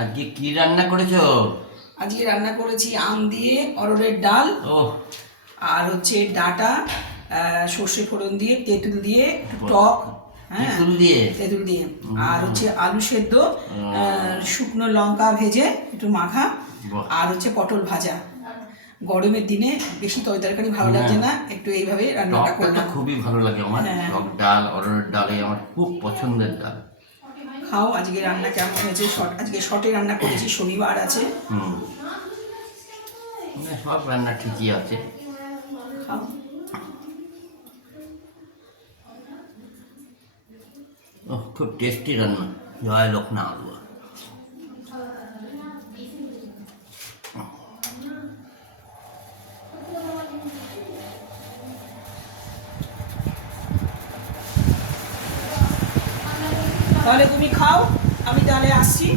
আজকে কি রান্না করেছো? আজকে রান্না করেছি আম দিয়ে অরহরের ডাল, ও আর হচ্ছে ডাঁটা, সর্ষে ফোড়ন দিয়ে, তেঁতুল দিয়ে, একটু টক, হ্যাঁ তেঁতুল দিয়ে? তেঁতুল দিয়ে, আর হচ্ছে আলু সেদ্ধ, শুকনো লঙ্কা ভেজে একটু মাখা, বাহ। আর হচ্ছে পটল ভাজা। গরমের দিনে বেশি তরকারি ভালো লাগছে না, একটু এইভাবে রান্নাটা টকটা তো করলাম। খুবই ভালো লাগে আমার। হ্যাঁ, টক ডাল, অরহরের ডালে আমার খুব পছন্দের ডাল। খাও। আজকে রান্না কেমন হয়েছে? আজকে শর্টে রান্না করেছি, শনিবার আছে। হুম, সব রান্না ঠিকই আছে। খাও। খুব টেস্টি রান্না। জয় লোকনা আলুয়া। তাহলে তুমি খাও, আমি তাহলে আসছি।